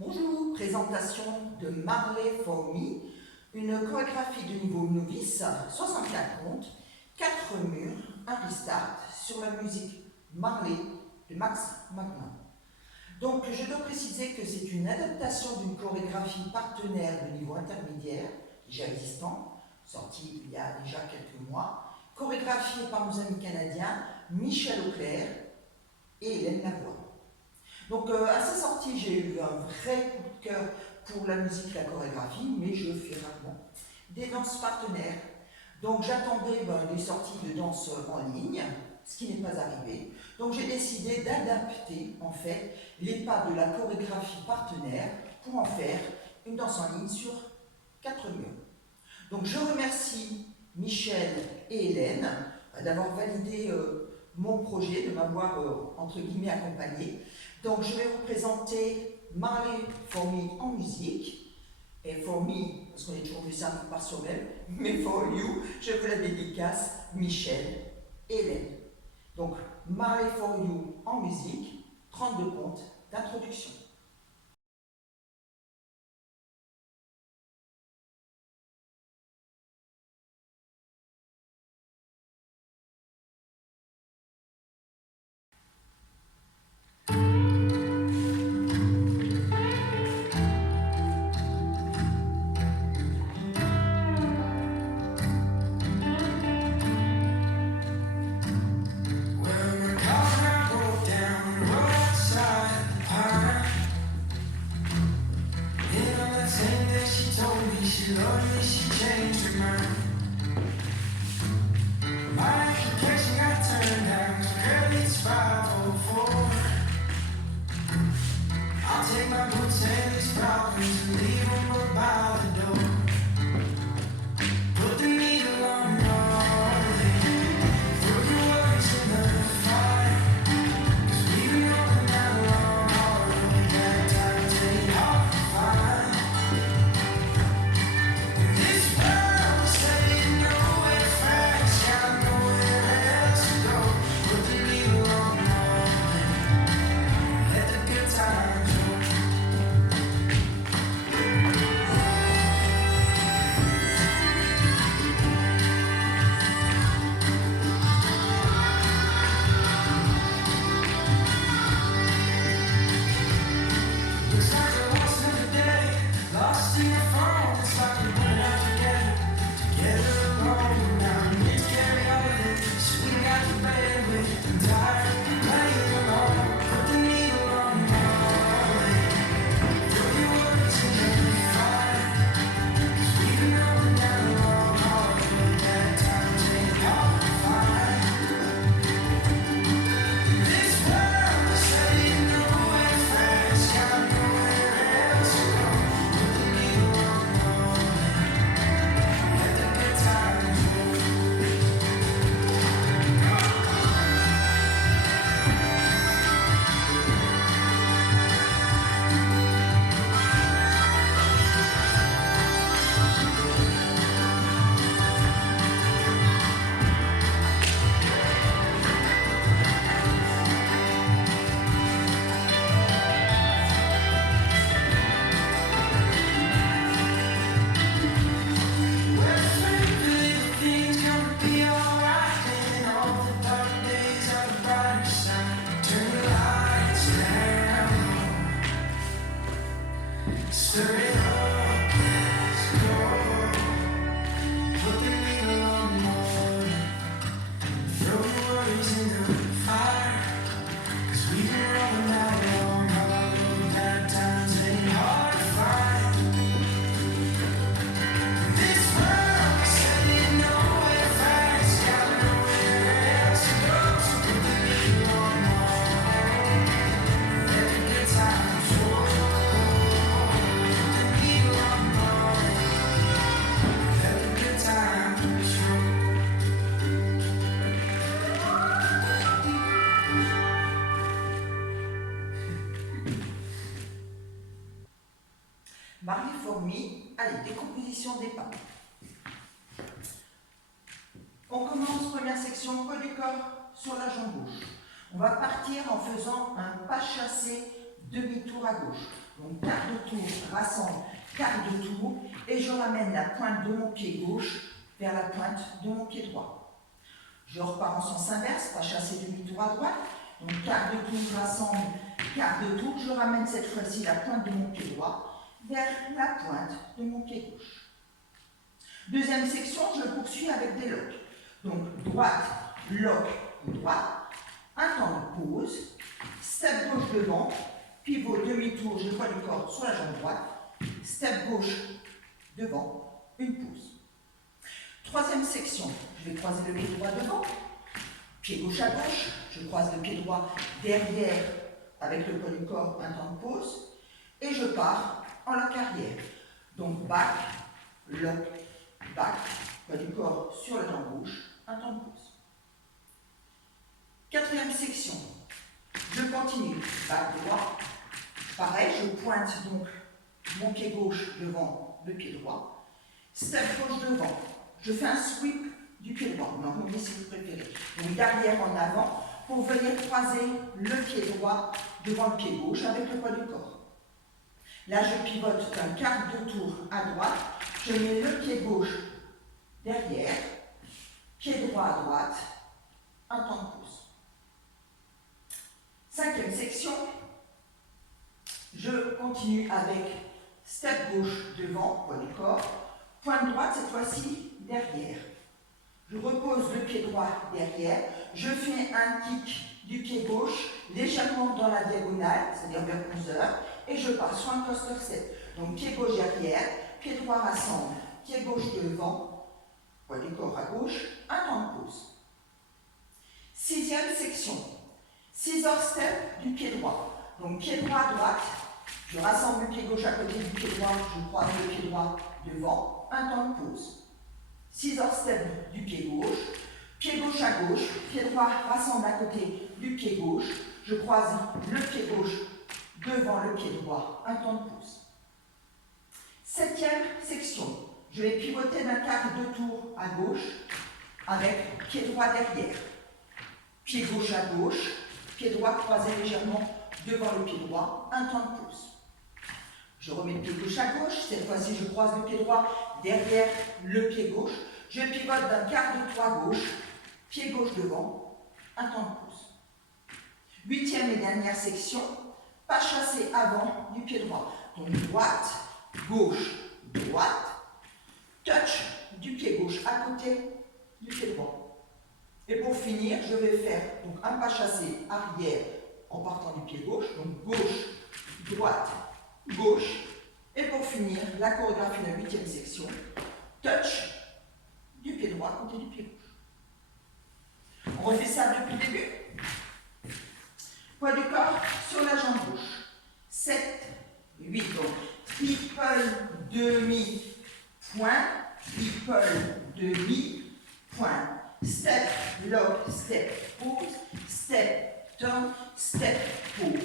Bonjour, présentation de Marley for Me, une chorégraphie de niveau novice, 64 comptes, 4 murs, un restart sur la musique Marley de Max McMahon. Donc je dois préciser que c'est une adaptation d'une chorégraphie partenaire de niveau intermédiaire, déjà existant, sortie il y a déjà quelques mois, chorégraphiée par nos amis canadiens Michel Auclair et Hélène Lavoie. Donc à sa sortie, j'ai eu un vrai coup de cœur pour la musique et la chorégraphie, mais je fais rarement des danses partenaires. Donc j'attendais les sorties de danse en ligne, ce qui n'est pas arrivé. Donc j'ai décidé d'adapter en fait les pas de la chorégraphie partenaire pour en faire une danse en ligne sur 4 murs. Donc je remercie Michel et Hélène d'avoir validé mon projet, de m'avoir entre guillemets accompagné. Donc je vais vous présenter Marley for Me en musique. Et for me, parce qu'on est toujours plus simple par soi-même, mais for you, je vous la dédicace, Michel et Hélène. Donc Marley for You en musique, 32 comptes d'introduction. She loved me, she changed her mind. My application got turned down, so girl, it's 504. I'll take my boots and these problems and leave them by the door. Put the needle on Marley, throw your worries in the fire. 'Cause we've been walking that long hard road, that times ain't hard to find. This world is saying nowhere fast, got nowhere else to go. Put the needle on Marley, let the good times roll. Looks like I lost another day, lost in the phone. It's like we're running out together, together alone. Now we need to carry on with it, so we got the bandwidth. I'm tired of playing alone. Put the needle on Marley, throw your worries in the fire. 'Cause we've been up and down the long hard road, that times ain't hard to find. This world is saying nowhere fast, got nowhere else to go. Put the needle on Marley, let the good times roll. Where frankly the things gonna be alright, and all the dark days are the brighter side. Turn the lights down, stir it up, let's go. Put the needle on Marley, throw your worries in the fire. 'Cause we've been rolling that long hard road, that times ain't hard to find. This world is saying nowhere fast, got nowhere else to go. So put the needle on Marley, let the good times roll. Put the needle on Marley, let the good times roll. Marley for Me, allez, décomposition des pas. On commence, première section, poids du corps sur la jambe gauche. On va partir en faisant un pas chassé demi-tour à gauche. Donc quart de tour, rassemble, quart de tour, et je ramène la pointe de mon pied gauche vers la pointe de mon pied droit. Je repars en sens inverse, pas chasser demi-tour à droite. Donc quart de tour, rassemble, quart de tour, je ramène cette fois-ci la pointe de mon pied droit vers la pointe de mon pied gauche. Deuxième section, je poursuis avec des locks. Donc droite, lock, droite, un temps de pause, step gauche devant, pivot demi-tour, je poids du corps sur la jambe droite, step gauche devant, une pause. Troisième section, je vais croiser le pied droit devant, pied gauche à gauche, je croise le pied droit derrière avec le poids du corps, un temps de pause, et je pars en lock arrière. Donc back, lock, back, poids du corps sur le temps gauche, un temps de pause. Quatrième section, je continue, back droit, pareil, je pointe donc mon pied gauche devant le pied droit, step gauche devant, je fais un sweep du pied droit, non, si vous préférez, donc d'arrière en avant, pour venir croiser le pied droit devant le pied gauche avec le poids du corps. Là, je pivote d'un quart de tour à droite, je mets le pied gauche derrière, pied droit à droite, un temps de pause. Cinquième section, je continue avec step gauche devant, poids du corps, pointe droite cette fois-ci derrière. Je repose le pied droit derrière, je fais un kick du pied gauche légèrement dans la diagonale, c'est-à-dire vers 11 heures, et je pars sur un coaster step. Donc pied gauche derrière, pied droit rassemble, pied gauche devant, poids du corps à gauche, un temps de pause. Sixième section, scissor step du pied droit. Donc pied droit à droite, je rassemble le pied gauche à côté du pied droit, je croise le pied droit devant, un temps de pause. Scissor step du pied gauche à gauche, pied droit rassemble à côté du pied gauche, je croise le pied gauche devant le pied droit, un temps de pause. Septième section, je vais pivoter d'un quart de tour à gauche avec pied droit derrière, pied gauche à gauche, pied droit croisé légèrement devant le pied droit, un temps de pause. Je remets le pied gauche à gauche, cette fois-ci je croise le pied droit derrière le pied gauche, je pivote d'un quart de tour à gauche, pied gauche devant, un temps de pause. Huitième et dernière section, pas chassé avant du pied droit. Donc droite, gauche, droite, touch du pied gauche à côté du pied droit. Et pour finir, je vais faire donc un pas chassé arrière en partant du pied gauche, donc gauche, droite, gauche, et pour finir, la chorégraphie de la huitième section, touch du pied droit à côté du pied gauche. On refait ça depuis le début. Poids du corps sur la jambe gauche. 7, 8, donc triple demi-point, triple demi-point. Step, lock, step, pause, step, turn, step, pause.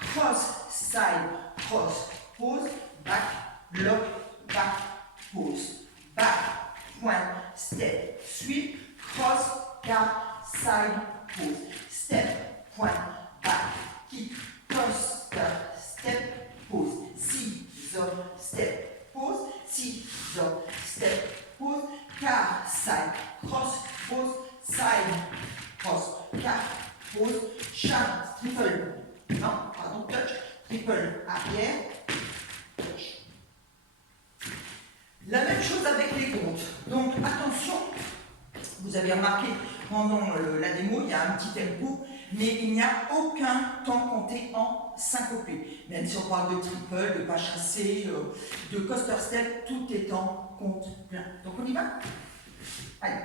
Cross, side, cross, pause, back, lock, back, pause. Back, point, step, sweep, cross, gap, side, pause. Step, point, back, kick, coaster, step, pause. Scissor, step, pause. Scissor, step, pause. Car, side, cross, pause, side, cross, car, pause, chat, triple, non, pardon, touch, triple, arrière, touch. La même chose avec les comptes. Donc attention, vous avez remarqué pendant la démo, il y a un petit tempo, mais il n'y a aucun temps compté en syncopé. Même si on parle de triple, de pas chassé, de coaster step, tout est en compte plein. Donc on y va? Allez,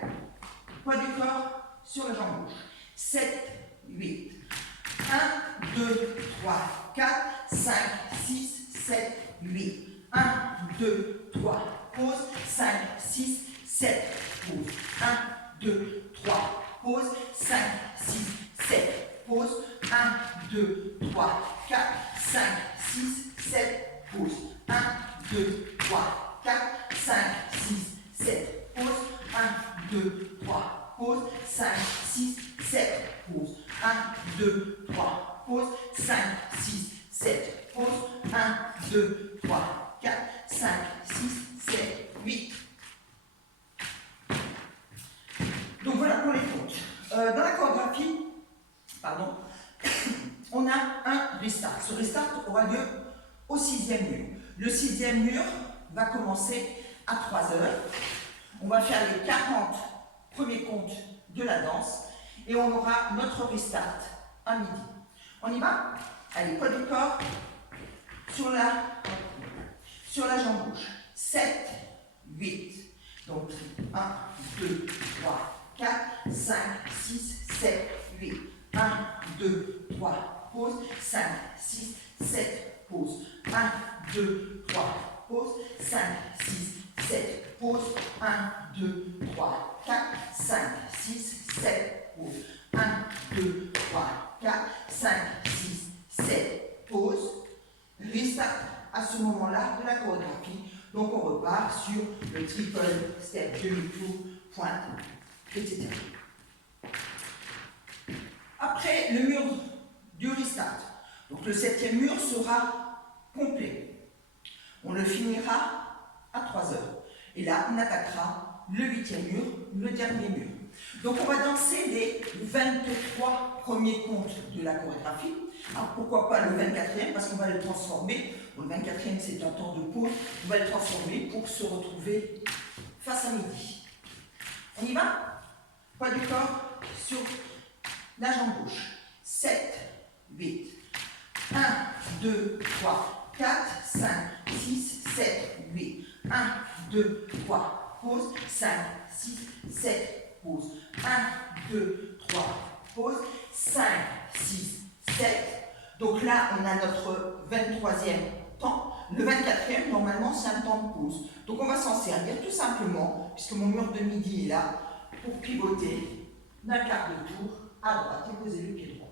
poids du corps sur la jambe gauche. 7, 8. 1, 2, 3, 4, 5, 6, 7, 8. 1, 2, 3, pause. 5, 6, 7, pause. 1, 2, 3, pause. 5, 6, 7, pause. 1, 2, 3, 4, 5, 6, 7, pause. 1, 2, 3, 4, 5, 6, 7, pause. 1, 2, 3, pause. 5, 6, 7, pause. 1, 2, 3, pause. 5, 6, 7, pause. 1, Dans la chorégraphie, pardon, on a un restart. Ce restart aura lieu au 6e mur. Le 6e mur va commencer à 3 heures. On va faire les 40 premiers comptes de la danse et on aura notre restart à midi. On y va? Allez, poids du corps sur la jambe gauche. 7, 8. Donc 1, 2, 3, 4, 5, 6, 7, 8. 1, 2, 3, pause. 5, 6, 7, pause. 1, 2, 3, pause. 5, 6, 7, pause. 1, 2, 3, 4, 5, 6, 7, pause. 1, 2, 3, 4, 5, 6, 7, pause. Restart à ce moment-là de la chorégraphie. Donc on repart sur le triple step, demi-tour, pointe, etc. Après le mur du restart, donc le 7e mur sera complet. On le finira à 3 heures. Et là, on attaquera le 8e mur, le dernier mur. Donc on va danser les 23 premiers comptes de la chorégraphie. Alors pourquoi pas le 24e? Parce qu'on va le transformer. Bon, le 24e, c'est un temps de pause. On va le transformer pour se retrouver face à midi. On y va? Poids du corps sur la jambe gauche. 7, 8. 1, 2, 3, 4, 5, 6, 7, 8. 1, 2, 3, pause. 5, 6, 7, pause. 1, 2, 3, pause. 5, 6, 7. Donc là, on a notre 23e temps. Le 24e, normalement, c'est un temps de pause. Donc on va s'en servir tout simplement, puisque mon mur de midi est là, pour pivoter d'un quart de tour à droite et poser le pied droit.